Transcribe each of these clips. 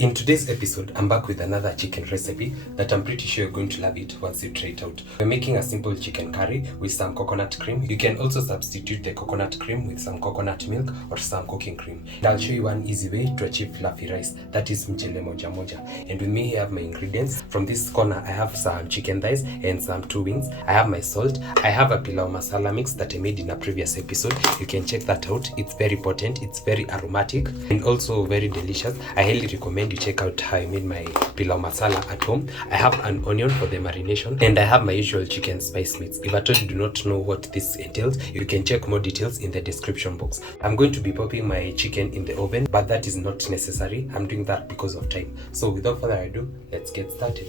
In today's episode, I'm back with another chicken recipe that I'm pretty sure you're going to love it once you try it out. We're making a simple chicken curry with some coconut cream. You can also substitute the coconut cream with some coconut milk or some cooking cream. And I'll show you one easy way to achieve fluffy rice, that is mchele moja moja. And with me here I have my ingredients. From this corner I have some chicken thighs and some 2 wings. I have my salt. I have a pilau masala mix that I made in a previous episode. You can check that out. It's very potent, it's very aromatic and also very delicious. I highly recommend you check out how I made my pilau masala at home. I have an onion for the marination and I have my usual chicken spice mix. If at all you do not know what this entails, you can check more details in the description box. I'm going to be popping my chicken in the oven, but that is not necessary. I'm doing that because of time. So without further ado, let's get started.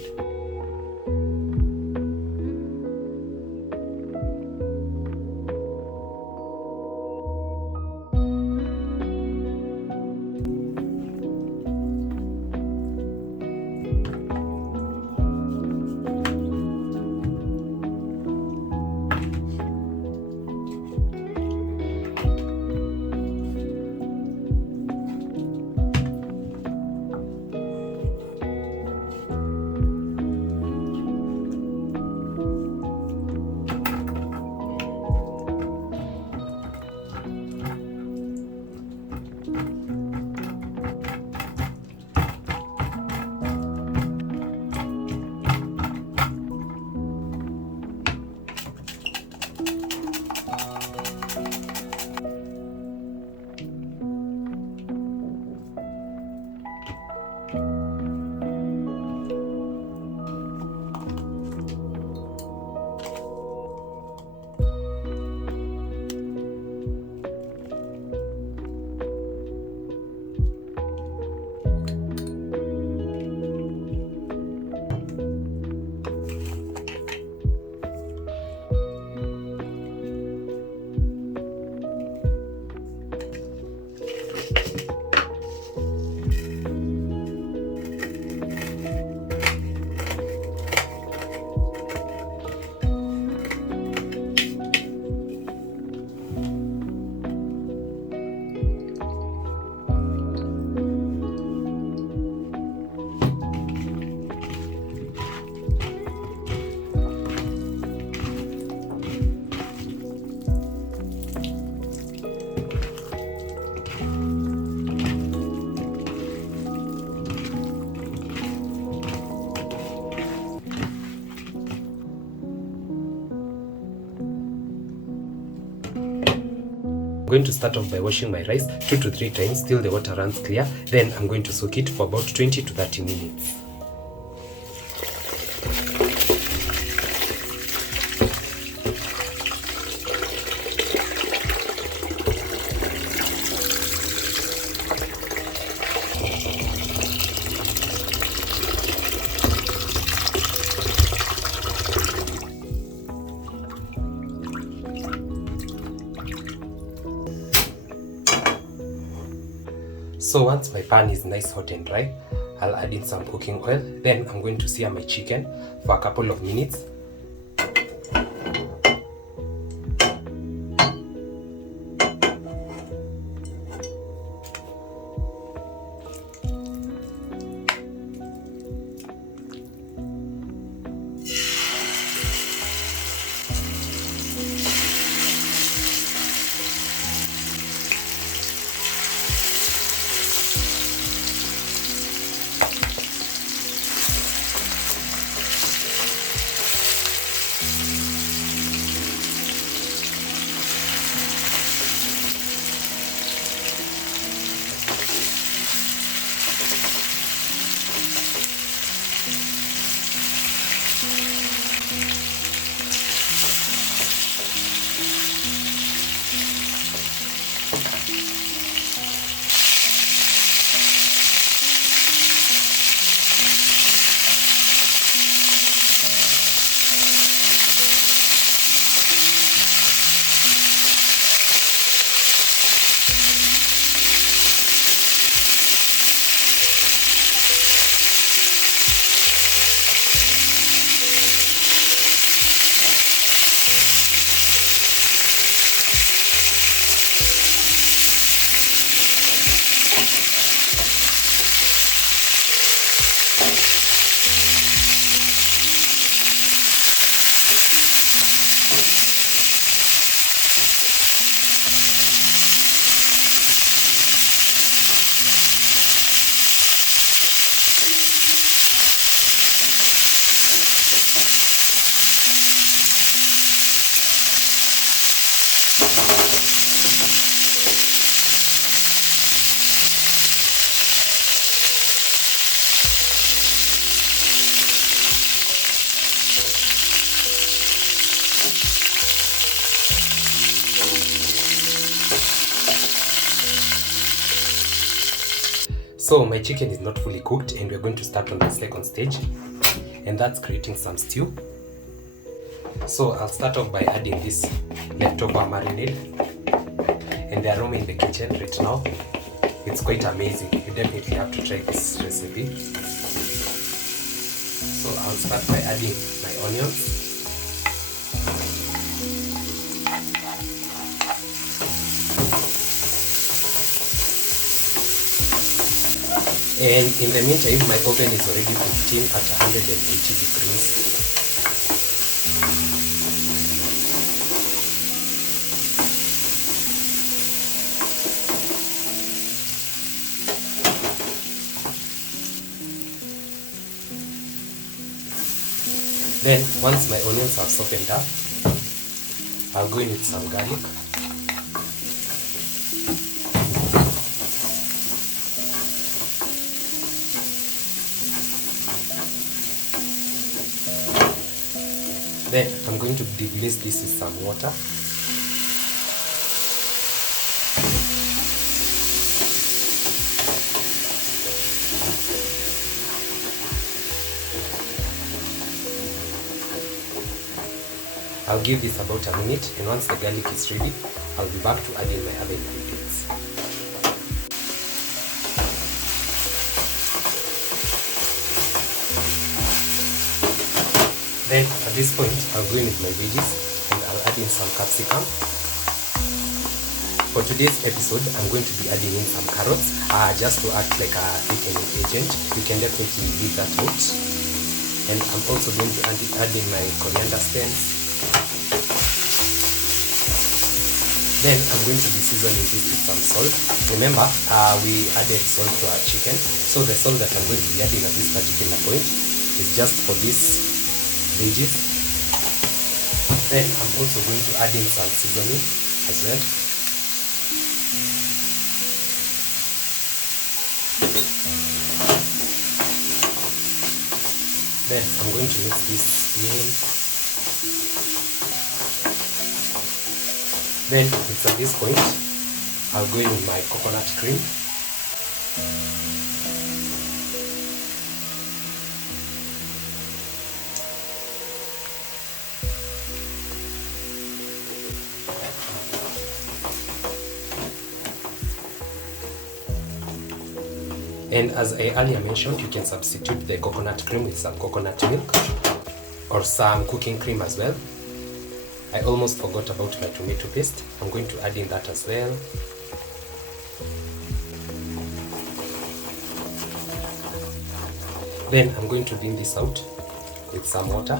I'm going to start off by washing my rice 2 to 3 times till the water runs clear. Then I'm going to soak it for about 20 to 30 minutes. So once my pan is nice, hot and dry, I'll add in some cooking oil. Then I'm going to sear my chicken for a couple of minutes. So my chicken is not fully cooked and we're going to start on the second stage, and that's creating some stew. So I'll start off by adding this leftover marinade, and the aroma in the kitchen right now, it's quite amazing. You definitely have to try this recipe. So I'll start by adding my onions. And in the meantime, my oven is already cooked in at 180 degrees. Then, once my onions have softened up, I'll go in with some garlic. Then I'm going to deglaze this with some water. I'll give this about a minute, and once the garlic is ready, I'll be back to add in my other ingredients. Then at this point, I'll go in with my veggies and I'll add in some capsicum. For today's episode, I'm going to be adding in some carrots just to act like a thickening agent. You can definitely leave that out. And I'm also going to add in my coriander stems. Then I'm going to be seasoning this with some salt. Remember, we added salt to our chicken, so the salt that I'm going to be adding at this particular point is just for this veggies. Then I'm also going to add in some seasoning as well. Then I'm going to mix this in. Then it's at this point I'll go in with my coconut cream. And as I earlier mentioned, you can substitute the coconut cream with some coconut milk or some cooking cream as well. I almost forgot about my tomato paste. I'm going to add in that as well. Then I'm going to thin this out with some water.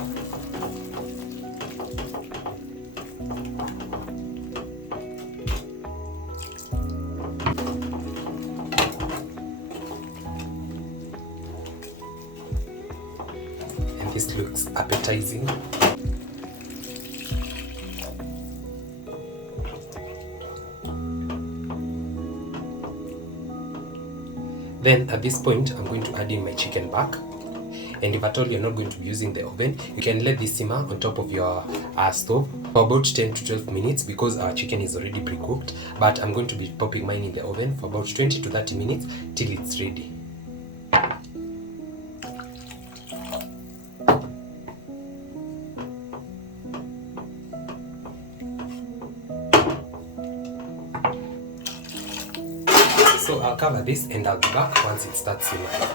This looks appetizing. Then at this point, I'm going to add in my chicken back. And if at all you're not going to be using the oven, you can let this simmer on top of your stove for about 10 to 12 minutes because our chicken is already pre-cooked. But I'm going to be popping mine in the oven for about 20 to 30 minutes till it's ready. So I'll cover this and I'll be back once it starts simmering.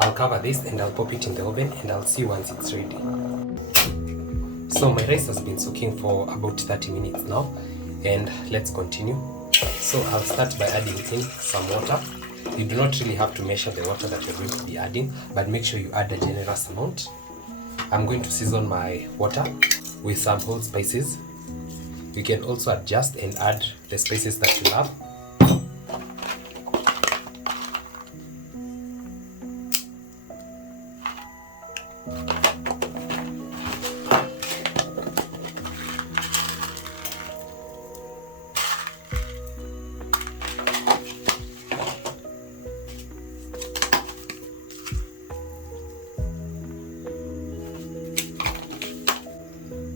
I'll cover this and I'll pop it in the oven and I'll see once it's ready. So my rice has been soaking for about 30 minutes now, and let's continue. So I'll start by adding in some water. You do not really have to measure the water that you're going to be adding, but make sure you add a generous amount. I'm going to season my water with some whole spices. You can also adjust and add the spices that you love.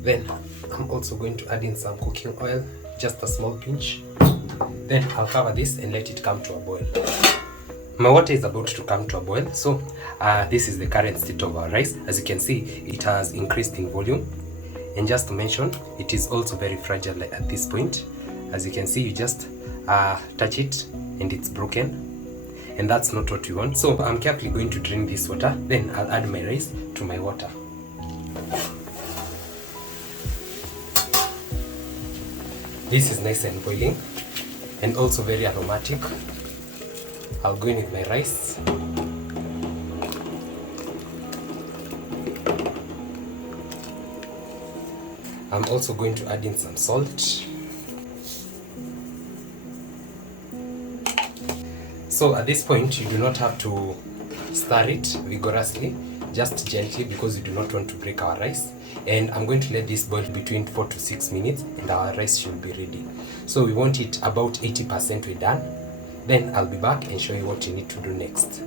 Then I'm also going to add in some cooking oil, just a small pinch. Then I'll cover this and let it come to a boil. My water is about to come to a boil, so this is the current state of our rice. As you can see, it has increased in volume. And just to mention, it is also very fragile at this point. As you can see, you just touch it and it's broken. And that's not what we want. So I'm carefully going to drain this water. Then I'll add my rice to my water. This is nice and boiling and also very aromatic. I'll go in with my rice. I'm also going to add in some salt. So at this point, you do not have to stir it vigorously, just gently, because you do not want to break our rice. And I'm going to let this boil between 4 to 6 minutes and our rice should be ready. So we want it about 80% we're done. Then I'll be back and show you what you need to do next.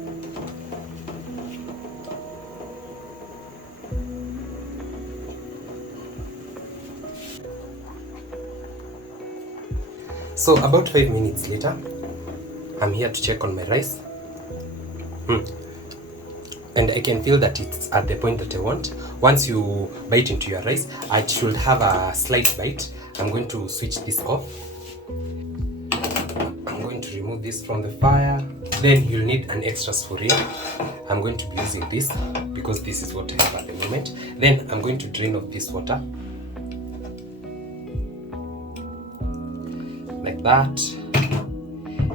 So about 5 minutes later, I'm here to check on my rice. And I can feel that it's at the point that I want. Once you bite into your rice, it should have a slight bite. I'm going to switch this off. I'm going to remove this from the fire. Then you'll need an extra spoon. I'm going to be using this because this is what I have at the moment. Then I'm going to drain off this water. Like that.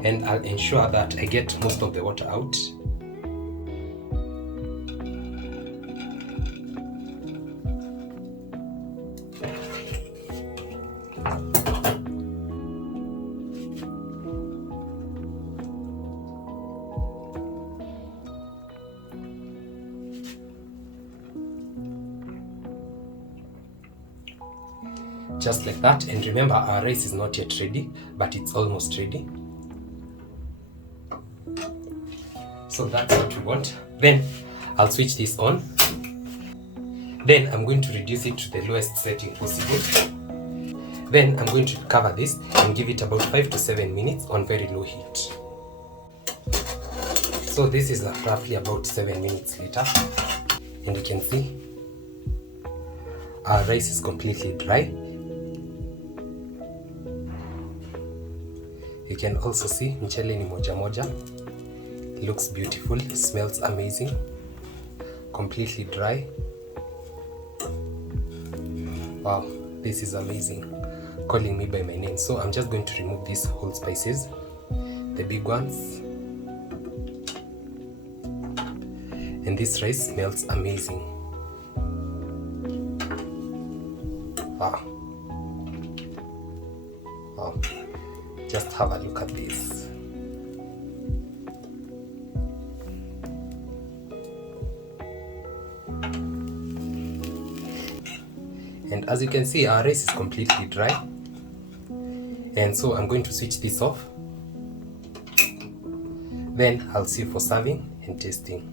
And I'll ensure that I get most of the water out. Just like that. And remember, our rice is not yet ready, but it's almost ready. So that's what we want. Then I'll switch this on. Then I'm going to reduce it to the lowest setting possible. Then I'm going to cover this and give it about 5 to 7 minutes on very low heat. So this is roughly about 7 minutes later. And you can see our rice is completely dry. You can also see mchele ni moja moja. It looks beautiful, it smells amazing. Completely dry. Wow, this is amazing. Calling me by my name. So I'm just going to remove these whole spices, the big ones. And this rice smells amazing. Wow. Wow. Just have a look at this. And as you can see, our rice is completely dry. And so I'm going to switch this off. Then I'll see you for serving and tasting.